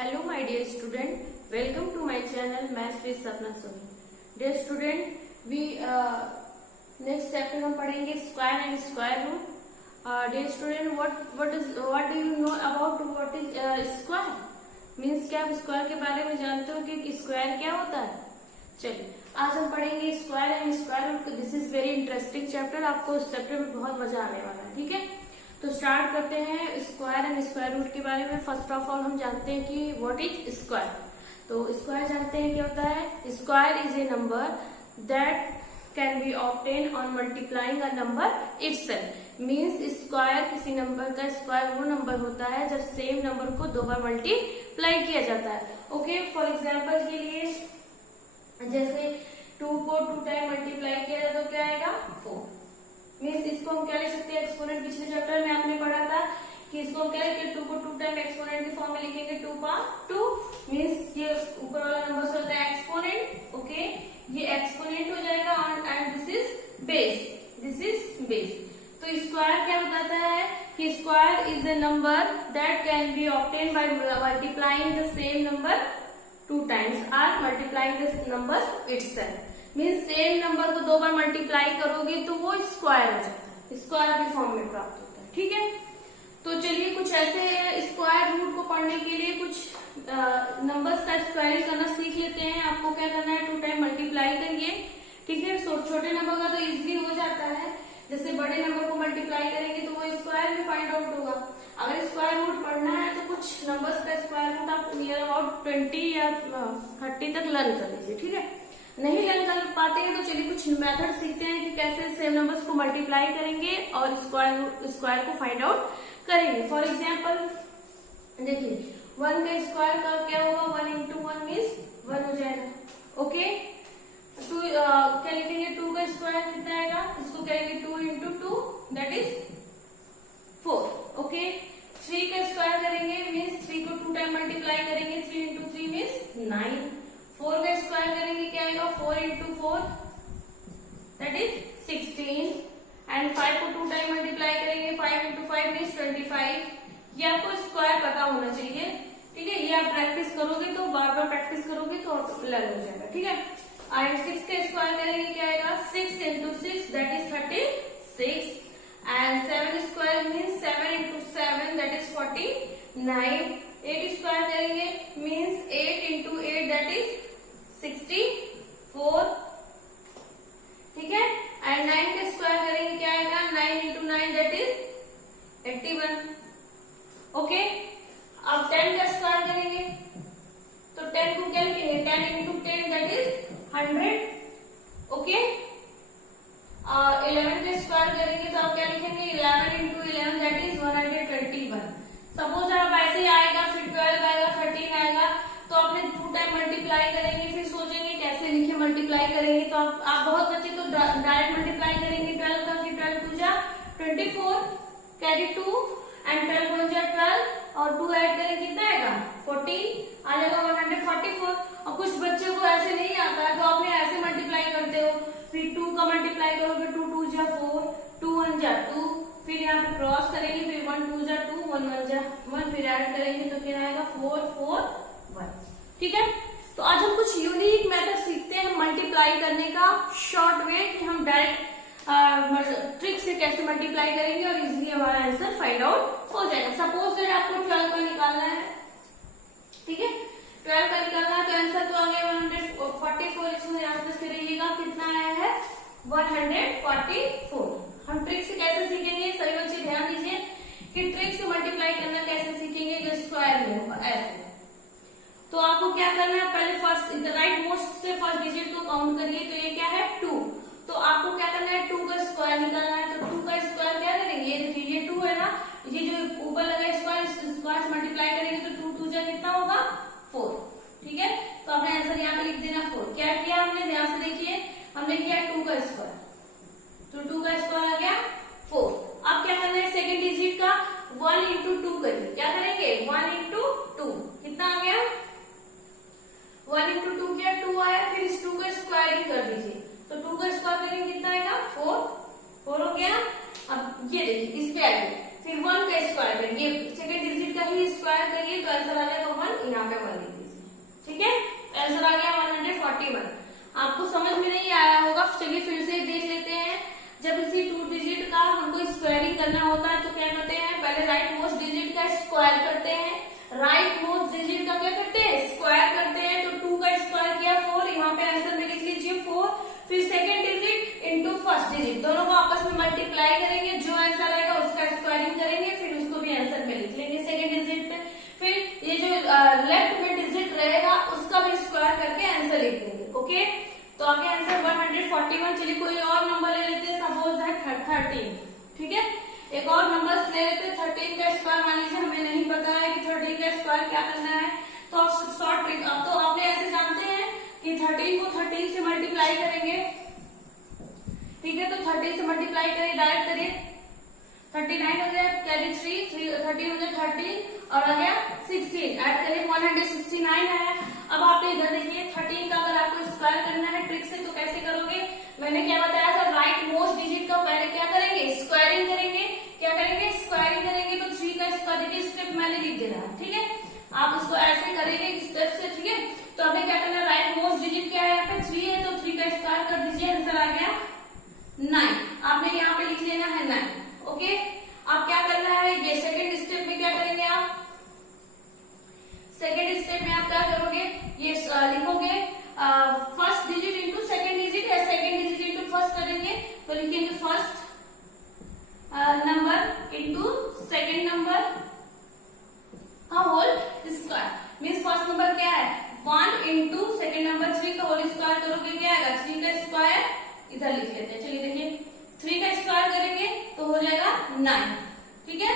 Hello my dear student, welcome to my channel Maths with Sapna Sohi. Dear student, we next chapter हम पढ़ेंगे square and square root. Dear student, what do you know about what is square? Means क्या आप square के बारे में जानते हो कि स्क्वायर क्या होता है? चलिए आज हम पढ़ेंगे square and square root. This is very interesting chapter. आपको इस चैप्टर में बहुत मजा आने वाला है. ठीक है, तो स्टार्ट करते हैं स्क्वायर एंड स्क्वायर रूट के बारे में. फर्स्ट ऑफ ऑल हम जानते हैं कि व्हाट इज स्क्वायर. तो स्क्वायर जानते हैं क्या होता है. Square is a number that can be obtain on multiplying a number itself. Means square किसी नंबर का स्क्वायर वो नंबर होता है जब सेम नंबर को दो बार मल्टीप्लाई किया जाता है. ओके, फॉर एग्जाम्पल के लिए जैसे 2 को 2 टाइम मल्टीप्लाई किया जाए तो क्या आएगा 4. मीन्स इसको हम क्या लिख सकते हैं एक्सपोनेंट. पिछले चैप्टर में आपने पढ़ा था कि इसको हम क्या लिखेंगे 2 को 2 टाइम एक्सपोनेंट के फॉर्म में लिखेंगे 2 पावर 2. मीन्स ये ऊपर वाला नंबर से होता है एक्सपोनेंट. ओके, ये एक्सपोनेंट हो जाएगा and this is base. This is base. तो स्क्वायर क्या बताता है कि square is a number that can be obtain by multiplying the same number 2 times or multiplying this numbers itself. Means same number को 2 बार multiply करोगे तो वो square हो जाता है, स्क्वायर के फॉर्म में प्राप्त होता है. ठीक है, तो चलिए कुछ ऐसे स्क्वायर रूट को पढ़ने के लिए कुछ नंबर्स का स्क्वायरिंग करना सीख लेते हैं. आपको क्या करना है 2 टाइम मल्टीप्लाई करिए. ठीक है, छोटे नंबर का तो इजिली हो जाता है. जैसे बड़े नंबर को मल्टीप्लाई करेंगे तो वो स्क्वायर में फाइंड आउट होगा. अगर स्क्वायर रूट पढ़ना है तो कुछ नंबर्स का स्क्वायर रूट आप नियर अबाउट 20 या 30 तक लर्न कर लीजिए. ठीक है, नहीं लर्न कर पाते हैं तो चलिए कुछ मेथड सीखते हैं कि कैसे सेम नंबर्स को मल्टीप्लाई करेंगे और स्क्वायर को फाइंड आउट करेंगे. फॉर एग्जाम्पल देखिए 1 का स्क्वायर का क्या होगा 1 into 1 मीन्स 1 हो जाएगा. ओके, क्या लिखेंगे 2 का स्क्वायर कितना आएगा, इसको कहेंगे 2 into 2 दैट इज 4. ओके, 3 का स्क्वायर करेंगे मीन्स 3 को 2 टाइम मल्टीप्लाई करेंगे 3 into 3 मीन्स 9. 4 का स्क्वायर करेंगे क्या आएगा 4 into 4 दैट इज 16. एंड 5 को 2 टाइम मल्टीप्लाई करेंगे 5 into 5 मीन्स 25. ये आपको स्क्वायर पता होना चाहिए. ठीक है, ये आप प्रैक्टिस करोगे तो बार बार प्रैक्टिस करोगे तो लर्न हो जाएगा. ठीक है, एंड 6 का स्क्वायर करेंगे क्या आएगा 6 into 6 that is 36. and 7 square means 7 into 7 that is 49. 8 square करेंगे means 8 into 8 that is 64. ठीक है, and 9 का स्क्वायर करेंगे क्या आएगा 9 into 9 that is 81. ओके, अब 10 का स्क्वायर करेंगे तो 10 को क्या लिखेंगे 10 into 10 that is 100. ओके, 11 का स्क्वायर करेंगे तो आप क्या लिखेंगे 11 into 11 दैट इज 121. सपोज आप ऐसे ही आएगा फिर 12 आएगा 13 आएगा तो आपने 2 टाइम मल्टीप्लाई करेंगे फिर सोचेंगे कैसे लिखे मल्टीप्लाई करेंगे. तो आप बहुत बच्चे तो डायरेक्ट मल्टीप्लाई करेंगे 12 का कि 12 2 जा 24 कैरी 2 एंड 12 1 जा 12 और 2 ऐड करेंगे कितना आएगा 14 आ जाएगा 144. और कुछ बच्चों को ऐसे नहीं आता है तो आपने ऐसे मल्टीप्लाई करते हो फिर 2 का मल्टीप्लाई करोगे 2 2 जा 4 2 1 जा 2 फिर यहाँ पे क्रॉस करेंगे फिर 1 2 जा 2 1 1 जा 1 फिर ऐड करेंगे तो क्या आएगा 4 4 1. ठीक है, तो आज हम कुछ यूनिक मेथड सीखते हैं मल्टीप्लाई करने का शॉर्ट वे कि हम डायरेक्ट ट्रिक से कैसे मल्टीप्लाई करेंगे और इजिली हमारा आंसर फाइंड आउट हो जाएगा. सपोज दैट आपको 12 का निकालना है. ठीक है, 12 का निकालना है तो आंसर तो आ गया 144. इसमें यहाँ पे करिएगा कितना आया है 144. हम ट्रिक से कैसे सीखेंगे सभी बच्चे ध्यान दीजिए कि ट्रिक से मल्टीप्लाई करना कैसे सीखेंगे जो स्क्वायर में होगा ऐसे. तो आपको क्या करना है पहले फर्स्ट राइट मोस्ट से फर्स्ट डिजिट को काउंट करिए. तो ये क्या है 2. तो आपको क्या करना है 2 का स्क्वायर निकालना है. तो 2 का स्क्वायर क्या करेंगे ये देखिए ये 2 है ना, ये जो ऊपर लगा स्क्वायर स्क्वायर से मल्टीप्लाई करेंगे तो 2 2 जा कितना होगा 4. ठीक है, तो आपने आंसर यहाँ पे लिख देना 4. क्या किया हमने ध्यान से देखिए हमने किया 2 का स्क्वायर तो 2 का स्क्वायर आ गया 4. अब क्या करना है सेकंड डिजिट का 1 into 2 करिए. क्या करेंगे 1 into 2 कितना आ गया 1 into 2 किया 2 आया. फिर इस 2 का स्क्वायरिंग कर दीजिए तो 2 का स्क्वायर करेंगे कितना आएगा 4 हो गया. अब ये देखिए इस पे आइए फिर 1 का स्क्वायर करिए सेकंड डिजिट का ही स्क्वायर करिए तो आंसर आ जाएगा 1. यहाँ पे करना होता है तो क्या करते हैं, पहले राइट मोस्ट डिजिट का स्क्वायर करते हैं, राइट मोस्ट डिजिट का क्या करते हैं, स्क्वायर करते हैं। तो 2 का स्क्वायर किया 4, यहाँ पे आंसर में लिख लीजिए 4, फिर second digit into first digit, दोनों को आपस में मल्टीप्लाई करेंगे, जो आंसर आएगा उसका स्क्वायरिंग करेंगे, फिर उसको भी आंसर में लिख लेंगे सेकेंड डिजिट पे, फिर ये जो लेफ्ट में डिजिट रहेगा उसका भी स्क्वायर करके आंसर लिख देंगे। ओके, तो आगे आंसर 141। चलिए कोई और नंबर ले लेते हैं, सपोज दैट 13, ठीक है, एक और नंबर ले लेते हैं। 13 का स्क्वायर मान लीजिए हमें नहीं पता है कि 13 का स्क्वायर क्या करना है, तो आप शॉर्ट ट्रिक, अब तो आपने ऐसे जानते हैं कि 13 को 13 से मल्टीप्लाई करेंगे, ठीक है, तो 13 से मल्टीप्लाई करिए, डायरेक्ट करिए, 39 हो गया, कैरी 3 13 हो गया 13 और आ गया 16, ऐड करिए 169 है। अब आप इधर देखिए 13 का अगर आपको स्क्वायर करना है ट्रिक से तो कैसे करोगे, मैंने क्या बताया था, राइट मोस्ट डिजिट का पहले क्या करेंगे, स्क्वायरिंग करेंगे, क्या करेंगे, स्क्वायरिंग करेंगे, तो 3 का स्क्वायर, देखिए स्टेप मैंने लिख देना है, ठीक है, आप उसको ऐसे करेंगे स्टेप से, ठीक है। तो हमें क्या करना है, राइट मोस्ट डिजिट क्या है, यहाँ पे 3 है, तो 3 का स्क्वायर कर दीजिए, आंसर आ गया 9, आपने यहाँ पे लिख लेना है 9। ओके, अब क्या करना है, ये सेकेंड स्टेप में क्या करेंगे आप, सेकेंड स्टेप में आप क्या करोगे, ये लिखोगे first digit into second digit या सेकेंड डिजिट इंटू फर्स्ट करेंगे, तो लिखेंगे first number into second number का whole square, means first number क्या है 1 इंटू सेकेंड नंबर 3 का होल स्क्वायर करोगे, क्या आएगा 3 का स्क्वायर, इधर लिख लेते हैं, चलिए देखिए 3 का स्क्वायर करेंगे तो हो जाएगा 9, ठीक है,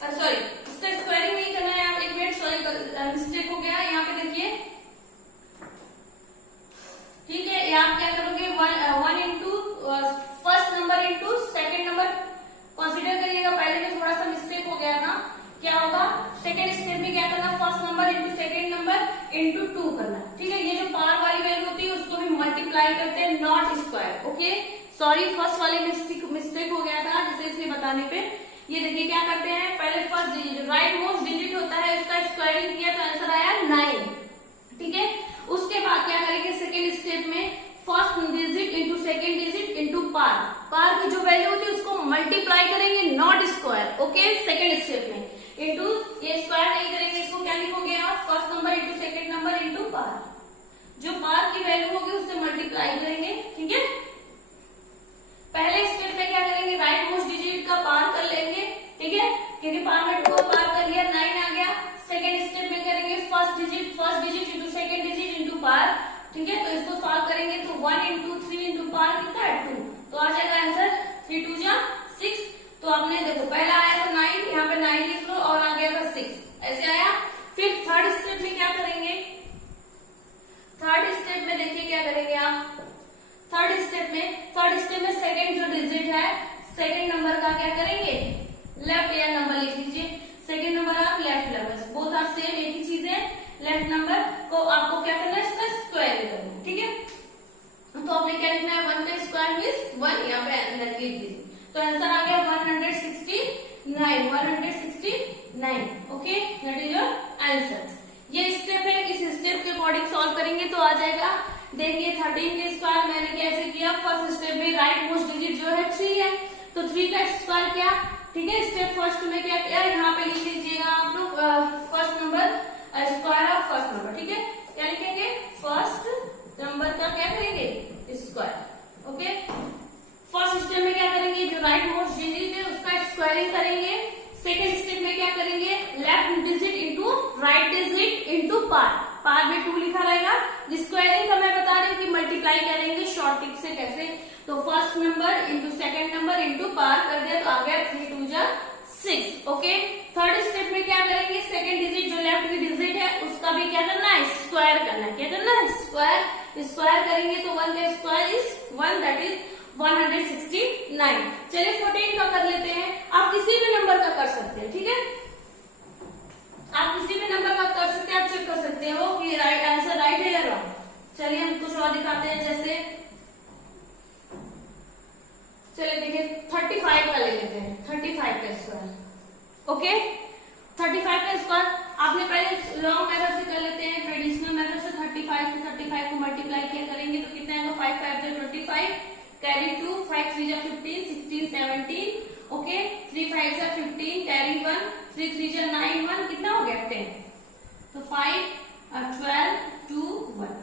सॉरी इसका स्क्वायरिंग नहीं करना है, आप एक मिनट, सॉरी मिस्टेक हो गया, यहाँ पे देखिए, ठीक है, ये आप क्या करोगे 1 into first number into second number consider करिएगा, पहले में थोड़ा सा मिस्टेक हो गया था, क्या होगा, सेकेंड स्टेप में क्या करना, first number into second number into 2 करना, ठीक है, ये जो पार वाली वैल्यू होती है उसको भी मल्टीप्लाई करते हैं, not square. Okay, sorry first वाले मिस्टेक हो गया था, जैसे इसलिए बताने पे, ये देखिए क्या करते हैं, पहले first digit right most digit होता है उसका स्क्वायरिंग किया तो आंसर आया 9, ठीक है, उसके बाद क्या करेंगे सेकेंड स्टेप में first digit into second digit into पार, पार की जो वैल्यू होती है उसको मल्टीप्लाई करेंगे, not square. Okay, second step में इंटू, ये स्क्वायर नहीं करेंगे, इसको क्या लिखोगे आप, first number into second number into पार, जो पार की वैल्यू होगी उससे मल्टीप्लाई करेंगे, ठीक है। पहले स्टेप में क्या करेंगे, राइट मोस्ट डिजिट का पार कर लेंगे, ठीक है, क्योंकि पार में 2 पार कर लिया 9 आ गया। सेकेंड स्टेप में करेंगे first digit into second digit into पार, ठीक है, तो इसको सॉल्व करेंगे तो 1 इंटू 3 इंटू पार कितना है 2, तो आ जाएगा आंसर 3 2 जा 6। तो आपने देखो पहला आया था 9, यहाँ पे 9 लिख लो और आ गया था 6, ऐसे आया। फिर थर्ड स्टेप में क्या करेंगे, थर्ड स्टेप में देखिए क्या करेंगे आप, थर्ड स्टेप में सेकेंड जो डिजिट है सेकेंड नंबर का क्या करेंगे, लेफ्ट या नंबर लिख लीजिए, सेकेंड नंबर आप left number, both are same, एक ही चीज है, लेफ्ट नंबर को आपको क्या करना है, इसका स्क्वायर करना है, ठीक है। तो आपने क्या लिखना है, 1 का स्क्वायर मीन्स 1, यहाँ पे लिख दीजिए, तो आंसर आ गया 169। Okay, that is your answer. ये स्टेप है, इस स्टेप के अकॉर्डिंग सॉल्व करेंगे तो आ जाएगा। देखिए 13 के स्क्वायर मैंने कैसे किया, फर्स्ट स्टेप में राइट मोस्ट डिजिट जो है 3 है, तो 3 का स्क्वायर किया, ठीक है। स्टेप फर्स्ट में क्या किया, यहाँ पे लिख लीजिएगा आप लोग first number square of first number, ठीक है, क्या लिखेंगे, फर्स्ट नंबर का क्या करेंगे स्क्वायर। ओके, फर्स्ट स्टेप में क्या करेंगे, जो राइट मोस्ट डिजिट है उसका स्क्वायरिंग करेंगे। सेकेंड स्टेप में क्या करेंगे, left digit into right digit into पार, पार में 2 लिखा रहेगा। स्क्वायरिंग का मैं बता रही हूँ कि मल्टीप्लाई करेंगे शॉर्ट टिक से कैसे, तो first number into second number into पार कर दिया तो आ गया 3 2 जा 6। ओके, थर्ड स्टेप में क्या करेंगे, सेकेंड डिजिट जो लेफ्ट की डिजिट है उसका भी क्या करना है, स्क्वायर करना है, क्या करना है, स्क्वायर करेंगे तो 1 का स्क्वायर इज 1, दैट इज 169। चलिए 14 का कर लेते हैं, आप किसी भी नंबर का कर सकते हैं, ठीक है, आप किसी भी नंबर का कर सकते हैं, आप चेक कर सकते हो कि राइट आंसर राइट है या रॉन्ग। चलिए हम कुछ और दिखाते हैं, जैसे चलिए देखिए 35 का ले लेते हैं, 35 का स्क्वायर। ओके, 35 का स्क्वायर आपने पहले लॉन्ग मेथड से कर लेते हैं, ट्रेडिशनल मेथड से 35 को मल्टीप्लाई किया करेंगे तो कितना आएगा, 5 5 25, कैरी 2, 5 3 जा 15, 16 17, ओके 3 5 जा 15, कैरी 1, 3 3 जा 9, 1 कितना हो गया 10, तो 5 12 2 1,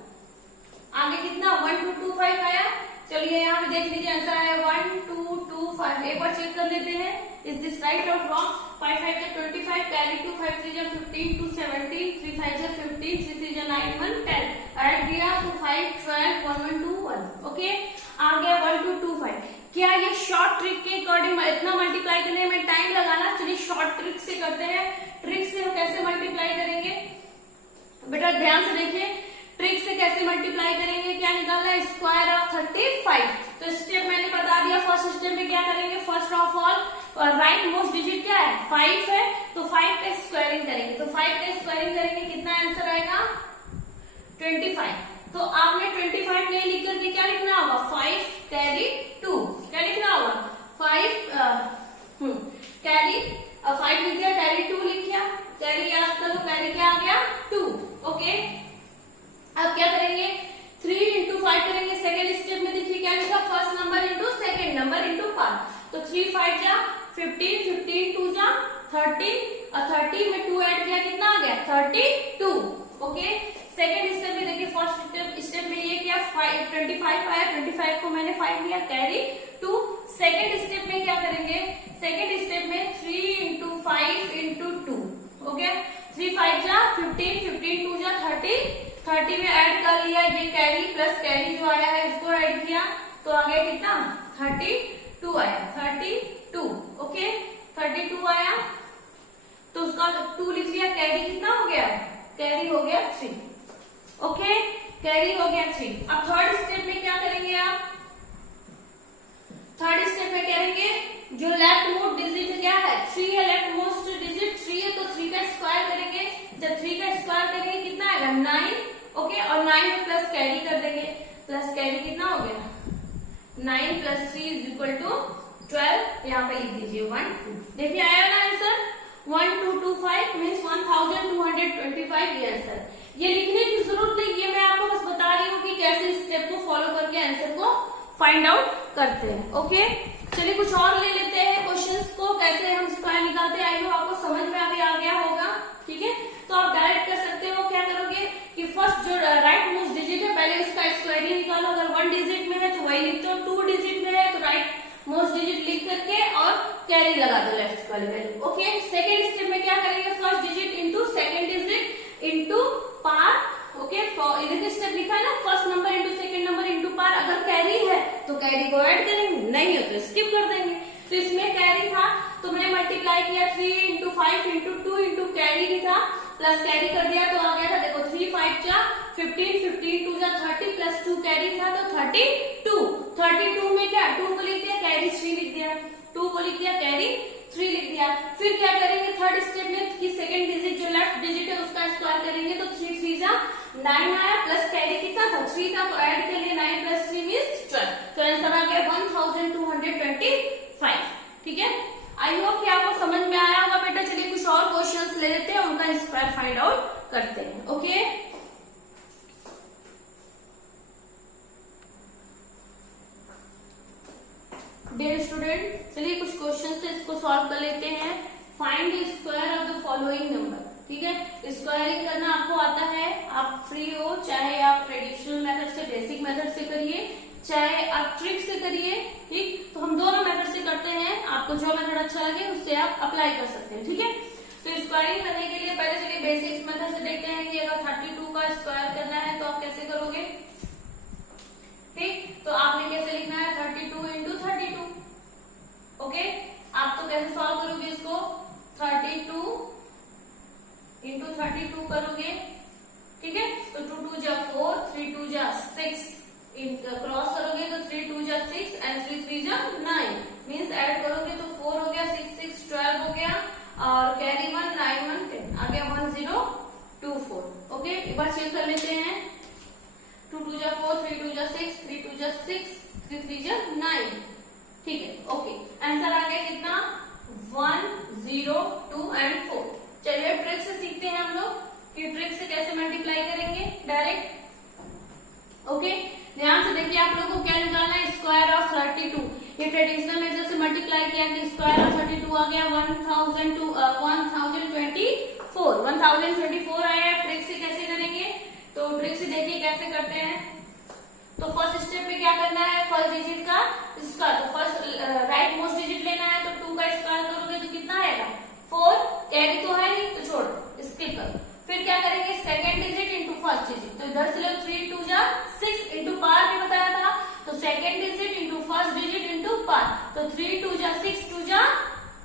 आगे कितना 1 2 2 5 आया। चलिए यहाँ पे देख लीजिए आंसर आया 1 2 2 5, एक बार चेक कर लेते हैं इज दिस राइट और रॉन्ग। 5 5 जा 25, कैरी 2, 5 3 जा 15, 2 17, 3 5 जा 15, 3 3 जा 9 1 10, ऐड किया तो 5 12 1 1 2 1, ओके आ गया 1 2 2 5। क्या ये शॉर्ट ट्रिक के अकॉर्डिंग इतना मल्टीप्लाई करने में टाइम लगाना, चलिए शॉर्ट ट्रिक से करते हैं। ट्रिक से हम कैसे मल्टीप्लाई करेंगे बेटा, ध्यान से देखिए, ट्रिक से कैसे मल्टीप्लाई करेंगे, क्या निकालना है स्क्वायर ऑफ 35। तो स्टेप मैंने बता दिया, फर्स्ट स्टेप में क्या करेंगे, first of all right most digit क्या है 5 है, तो 5 का स्क्वायरिंग करेंगे, तो 5 का स्क्वायरिंग करेंगे कितना आंसर आएगा 25। तो आपने 25 नहीं लिख करके क्या लिखना होगा 5 कैरी 2, क्या लिखना होगा 5 कैरी 5 लिख दिया, कैरी 2 लिख दिया, कैरी याद करो, कैरी क्या आ गया 2, ओके। अब क्या करेंगे 3 इंटू 5 करेंगे, सेकेंड स्टेप में देखिए क्या लिखा, first number into second number into पार, तो 3 5 जा 15, 15 2 जा 30 और 30 में 2 ऐड किया कितना आ गया 32, ओके। सेकेंड स्टेप में देखिए, फर्स्ट स्टेप में ये क्या 25 आया, 25 को मैंने 5 लिया, कैरी 2। सेकेंड स्टेप में क्या करेंगे, सेकेंड स्टेप में 3 इंटू 5 इंटू 2, ओके 3 5 जा 15, 15 2 जा 30, 30 में ऐड कर लिया ये कैरी प्लस कैरी जो आया है इसको ऐड किया, तो आ गया कितना 32 आया, 32, ओके 32 आया, तो उसका 2 लिख लिया, कैरी कितना हो गया, कैरी हो गया 3, ओके कैरी हो गया 3। अब थर्ड स्टेप में क्या करेंगे आप, थर्ड स्टेप में करेंगे जो लेफ्ट मोस्ट डिजिट क्या है 3 है, लेफ्ट मोस्ट डिजिट 3 है, तो 3 का स्क्वायर करेंगे, जब 3 का स्क्वायर करेंगे कितना आएगा 9, ओके और 9 में प्लस कैरी कर देंगे, प्लस कैरी कितना हो गया 9 प्लस 3 इज इक्वल टू 12, यहाँ पे लिख दीजिए 1 2, देखिए आया ना आंसर 1225 मीन्स 1225 ये आंसर। ये लिखने की जरूरत नहीं है, मैं आपको बस बता रही हूँ कि कैसे स्टेप को फॉलो करके आंसर को फाइंड आउट करते हैं, ओके। चलिए कुछ और ले लेते हैं क्वेश्चंस को, कैसे हम स्क्वायर निकालते हैं, आई होप आपको समझ में अभी आ गया होगा, ठीक है। तो आप डायरेक्ट कर सकते हो, क्या करोगे कि फर्स्ट जो राइट मोस्ट डिजिट है पहले उसका स्क्वायर ही निकालो, अगर 1 डिजिट में है तो वही लिखते हो, 2 डिजिट में है तो राइट मोस्ट डिजिट लिख करके और कैरी लगा दो लेफ्ट वाले वैल्यू, ओके। सेकेंड स्टेप में क्या करेंगे, first digit into second digit into पार, ओके इधर स्टेप लिखा है ना, first number into second number into पार, अगर कैरी है तो कैरी को ऐड करेंगे, नहीं हो तो स्किप कर देंगे। तो इसमें कैरी था तो मैंने मल्टीप्लाई किया 3 इंटू 5 इंटू 2 इंटू कैरी भी था, प्लस कैरी कर दिया तो आ गया था देखो 3 5 जा 15, 15 2 जा 30 प्लस 2 कैरी था तो 32, 32 में क्या 2 को लिख दिया, कैरी 3 लिख दिया, 2 को लिख दिया, कैरी 3 लिख दिया। फिर क्या करेंगे थर्ड स्टेप में कि सेकंड डिजिट जो लेफ्ट डिजिट है उसका स्क्वायर करेंगे, तो 3 3 जा 9 आया, प्लस कैरी कितना था 3 था, तो ऐड कर लिया 9 प्लस 3 मींस 12, तो आंसर आ गया 1225, ठीक है। आई होप कि आपको समझ में आया होगा बेटा। चलिए कुछ और क्वेश्चंस ले लेते हैं, उनका स्क्वायर फाइंड आउट करते हैं, ओके। डियर स्टूडेंट, चलिए कुछ क्वेश्चन से इसको सॉल्व कर लेते हैं। Find the square of the following number, ठीक है। स्क्वायरिंग करना आपको आता है, आप फ्री हो, चाहे आप ट्रेडिशनल मेथड से बेसिक मेथड से करिए, चाहे आप ट्रिक से करिए, ठीक। तो हम दोनों मेथड से करते हैं, आपको जो मेथड अच्छा लगे उससे आप अप्लाई कर सकते हैं, ठीक है। तो स्क्वायरिंग करने के लिए पहले चलिए बेसिक्स मेथड से देखते हैं कि अगर 32 का स्क्वायर करना है तो आप कैसे करोगे, ठीक। तो आपने कैसे लिखना है 32 इंटू 32, ओके। आप तो कैसे सॉल्व करोगे इसको 32 इंटू 32 करोगे, ठीक है। तो 2 2 जा 4, 3 2 जा 6, क्रॉस करोगे तो 3 2 जा 6 एंड 3 3 जा 9, मीन्स ऐड करोगे तो 4 हो गया, 6 6 12 हो गया और कैरी 1 9 1 10 आ गया 1024, ओके। एक बार चेक कर लेते हैं, 2 2 जा 4, 3 2 जा 6, 3 2 जा 6, 3 3 जा 9, ठीक है, ओके। आंसर आ गया कितना 1 0 2 एंड 4। चलिए ट्रिक से सीखते हैं हम लोग कि ट्रिक से कैसे मल्टीप्लाई करेंगे डायरेक्ट, ओके। ध्यान से देखिए, आप लोगों को क्या निकालना ये ट्रेडिशनल मेथड से मल्टीप्लाई किया कि स्क्वायर ऑफ 32 आ गया 1024 आया। ट्रिक से कैसे करेंगे, तो ट्रिक से देखिए कैसे करते हैं। तो फर्स्ट स्टेप में क्या करना है, फर्स्ट डिजिट का स्क्वायर, तो फर्स्ट राइट मोस्ट डिजिट लेना है, तो 2 का स्क्वायर करोगे तो कितना आएगा 4, कैरी तो है नहीं तो छोड़ स्किप करो। फिर क्या करेंगे, second digit into first digit, तो इधर से लो 3 2 जा 6 इंटू पार भी बताया था, तो second digit into first digit into पार, तो 3 2 जा 6 2 जा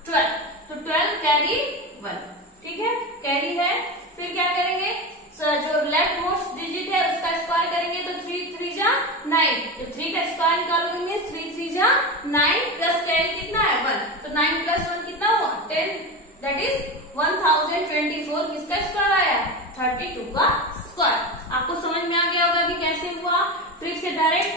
12, तो 12 कैरी 1, ठीक है कैरी है। फिर क्या करेंगे, जो लेफ्ट मोस्ट डिजिट है उसका स्क्वायर करेंगे, तो 3 3 जा 9, तो 3 का स्क्वायर निकालोगे 3 3 जा 9 प्लस कैरी कितना है 1, तो 9 प्लस 1 कितना हुआ 10, दैट इज 1024 किसका स्क्वायर आया 32 का स्क्वायर। आपको समझ में आ गया होगा कि कैसे हुआ। ट्रिक से डायरेक्ट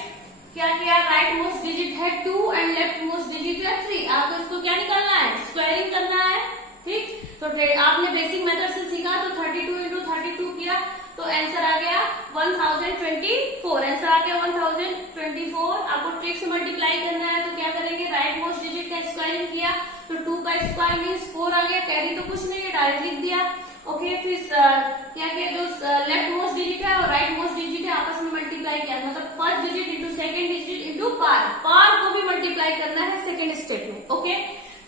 क्या किया, राइट मोस्ट डिजिट है 2 एंड लेफ्ट मोस्ट डिजिट है 3, आपको इसको क्या निकालना है स्क्वायरिंग करना है, ठीक। तो आपने बेसिक मेथड से सीखा, तो 32 इंटू 32 किया तो आंसर आ गया 1024, आंसर आ गया 1024। आपको ट्रिक से मल्टीप्लाई करना है, तो क्या करेंगे, राइट मोस्ट डिजिट का स्क्वायरिंग किया, तो 2 का स्क्वायर मीन्स 4 आ गया, कैरी तो कुछ नहीं है डायरेक्ट लिख दिया, ओके। फिर क्या किया, जो लेफ्ट मोस्ट डिजिट है और राइट मोस्ट डिजिट है आपस में मल्टीप्लाई किया, मतलब first digit into second digit into पार, पार को भी मल्टीप्लाई करना है सेकंड स्टेप में, ओके।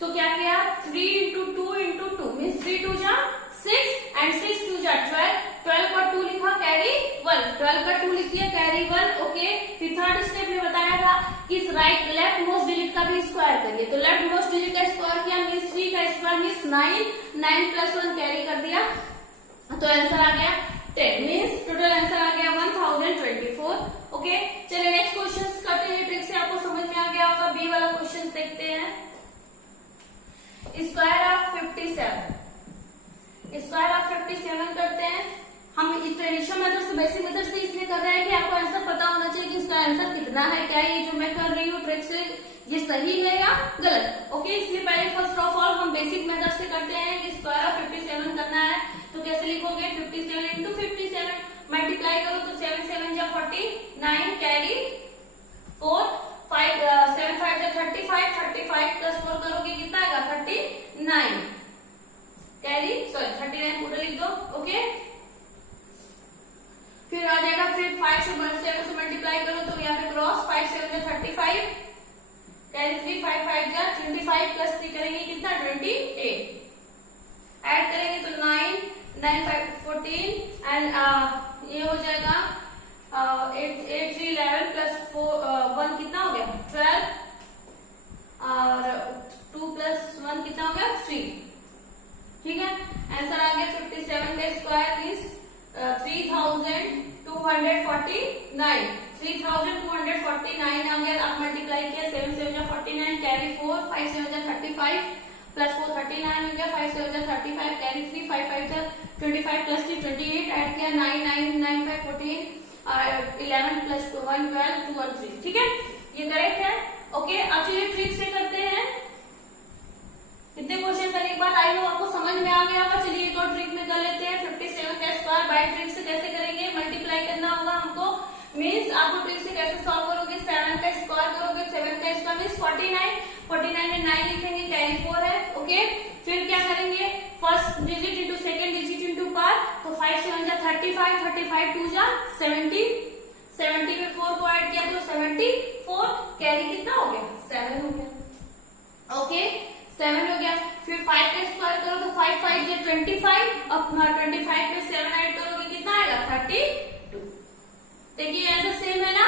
तो क्या किया 3 इंटू 2 इंटू 2 मीन्स 3 2 जा 6 एंड 6 2 जा 12, 12 का 2 लिखा कैरी 1, 12 का 2 लिख दिया कैरी 1, ओके। फिर थर्ड स्टेप में बताया था कि इस राइट लेफ्ट मोस्ट डिजिट का भी स्क्वायर करिए, तो लेफ्ट मोस्ट डिजिट का स्क्वायर किया मीन्स 3 का स्क्वायर मीन्स 9, 9 प्लस 1 कैरी कर दिया, तो आंसर आ गया 10, मीन्स टोटल आंसर आ गया 1024, ओके। चलिए नेक्स्ट क्वेश्चन करते हैं, ट्रिक से आपको समझ में आ गया होगा। बी वाला क्वेश्चन देखते हैं, स्क्वायर ऑफ 57, स्क्वायर ऑफ 57 करते हैं हम। ट्रेडिशनल मेथड से बेसिक मेथड से इसलिए कर रहे हैं कि आपको आंसर पता होना चाहिए कि इसका आंसर कितना है, क्या ये जो मैं कर रही हूँ ट्रिक से ये सही है या गलत, ओके। इसलिए पहले फर्स्ट ऑफ ऑल हम बेसिक मेथड से करते हैं कि स्क्वायर ऑफ 57 करना है, तो कैसे लिखोगे 57 इंटू 57 मल्टीप्लाई करो, तो 7 7 जा 49 कैरी 4, 5 7 5 जा 35, 35 प्लस 4 करोगे कितना आएगा 39 कैरी 39 पूरा लिख दो, ओके। फिर आ जाएगा, फिर 5 से 7 से मल्टीप्लाई करो, तो यहाँ पे क्रॉस 5 7 जा 35 कैरी 3 5 5 जा 25 प्लस 3 करेंगे कितना 28, ऐड करेंगे तो 9 9 5 14 एंड ये हो जाएगा 8 8 3 11 प्लस 1 कितना हो गया 12 और 2 प्लस 1 कितना हो गया 3, ठीक है। आंसर आ गया 57 का स्क्वायर मीन्स 3249, 3249 आ गया। आप मल्टीप्लाई किया 7 7 जा 49 कैरी 4, 5 7 जा 35 प्लस 4 39 हो गया, 5 7 जा 35 कैरी 3, 5 5 जा 25 प्लस 3 28, ऐड किया 9 9 9 5 14 11 प्लस 2 1 12 2 1 3, ठीक है ये करेक्ट है, ओके। अब चलिए ट्रिक से करते हैं। इतने क्वेश्चन करने के बाद आई हो आपको समझ में आ गया होगा। चलिए एक और ट्रिक में कर लेते हैं। 57 का स्क्वायर बाय ट्रिक से कैसे करेंगे, मल्टीप्लाई करना होगा हमको, मीन्स आपको ट्रिक से कैसे सॉल्व करोगे, 7 का स्क्वायर करोगे, 7 का स्क्वायर मीन्स 49 में 9 लिखेंगे कैरी 4 है, ओके। फिर क्या करेंगे, first digit into second digit into पार, तो 5 7 जा 35, 35 2 जा 70, 70 में 4 को ऐड किया तो 74 कैरी कितना हो गया 7 हो गया, ओके 7 हो गया। फिर 5 का स्क्वायर करो तो 5 5 जा 25, अपना 25 में 7 ऐड करोगे कितना आएगा 32। देखिए आंसर सेम है ना,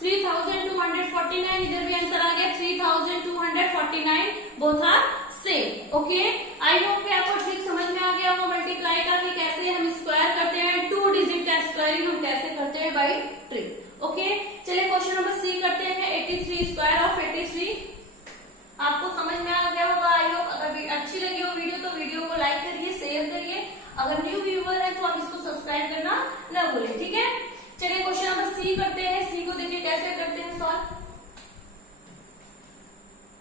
3249, इधर भी आंसर आ गया 3249, both are same, okay. I hope कि आपको ट्रिक समझ में आ गया होगा मल्टीप्लाई का, कि कैसे हम स्क्वायर करते हैं, 2 डिजिट का स्क्वायरिंग हम कैसे करते हैं बाय ट्रिक, ओके। चलिए क्वेश्चन नंबर सी करते हैं। 83 स्क्वायर ऑफ 83 आपको समझ में आ गया होगा आई होप। अगर अच्छी लगी हो वीडियो तो वीडियो को लाइक करिए, शेयर करिए, अगर न्यू व्यूअर है तो आप इसको सब्सक्राइब करना न भूलें, ठीक है। चलिए क्वेश्चन नंबर सी करते हैं। सी को देखिए कैसे करते हैं सॉल्व।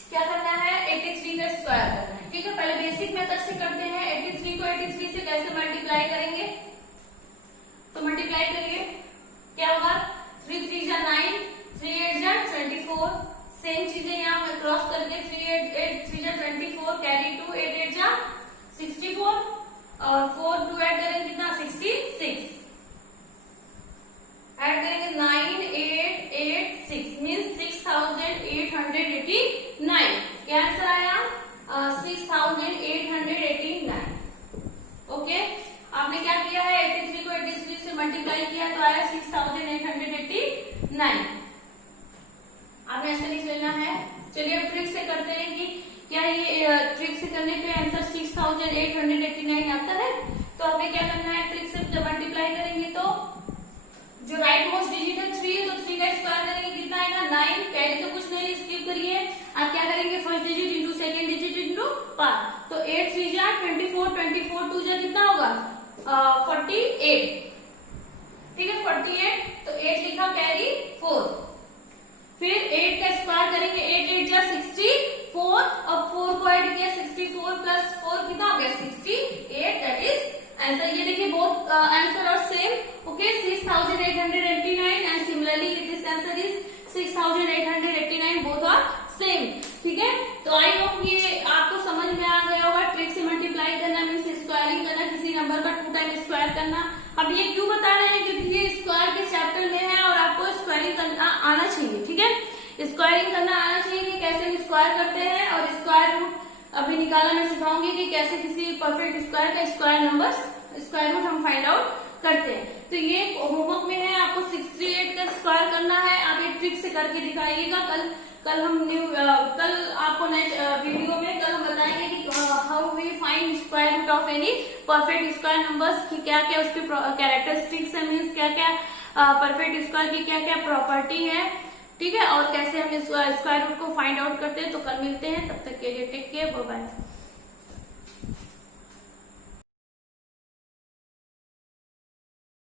क्या करना है, 83 का स्क्वायर करना है, ठीक है। पहले बेसिक मेथड से करते हैं। 83 को 83 से कैसे मल्टीप्लाई करेंगे, तो मल्टीप्लाई करिए, क्या होगा 3 3 जा 9, 3 8 जा 24, सेम चीजें यहाँ क्रॉस करके 3 जा 24 कैरी 2 8 जा 64 और 4 2 ऐड करेंगे कितना 66 ऐड करेंगे 9886 मीन्स 6889 क्या आंसर आया 6889। ओके आपने क्या किया है 83 को 83 से मल्टीप्लाई किया तो आया 6889। आपने ऐसे नहीं लेना है। चलिए अब ट्रिक से करते हैं कि क्या ये ट्रिक से करने पे आंसर 6889 आता है। तो आपने क्या करना है ट्रिक से जब मल्टीप्लाई करेंगे तो जो राइट मोस्ट डिजिट है 3 है तो 3 का स्क्वायर करेंगे कितना आएगा 9। कैरी तो कुछ नहीं स्किप करिए। आप क्या करेंगे first digit into second digit into पार। तो 8 3 जा 24 24 2 जा कितना होगा 48। ठीक है 48 तो 8 लिखा कैरी 4। फिर 8 का स्क्वायर करेंगे 8 8 जा 64 और 4 को ऐड किया 64 प्लस 4 कितना हो गया 68 दैट इज आंसर। ये देखिए both answer are same. Okay 6889 and similarly this answer is 6889 both are same. ठीक है तो आई होप ये आपको समझ में आ गया होगा। ट्रिक से मल्टीप्लाई करना मीन्स स्क्वायरिंग करना, किसी नंबर का 2 टाइम स्क्वायर करना। अब ये क्यों बता रहे हैं क्योंकि ये स्क्वायर के चैप्टर में है और आपको स्क्वायरिंग करना आना चाहिए। ठीक है स्क्वायरिंग करना आना चाहिए कि कैसे हम स्क्वायर करते हैं और स्क्वायर रूट अभी निकालना मैं सिखाऊंगी कि कैसे किसी परफेक्ट स्क्वायर का स्क्वायर नंबर स्क्वायर रूट हम फाइंड आउट करते हैं। तो ये होमवर्क में है आपको 68 का स्क्वायर करना है। आप ये ट्रिक से करके दिखाइएगा। कल हम कल आपको नेक्स्ट वीडियो में कल हम बताएंगे कि how we find square root of any perfect square numbers की क्या क्या उसकी कैरेक्टरिस्टिक्स है मीन्स क्या क्या परफेक्ट स्क्वायर की क्या क्या प्रॉपर्टी है। ठीक है और कैसे हम इस स्क्वायर रूट को फाइंड आउट करते हैं। तो कल मिलते हैं, तब तक के लिए टेक केयर, बाय बाय।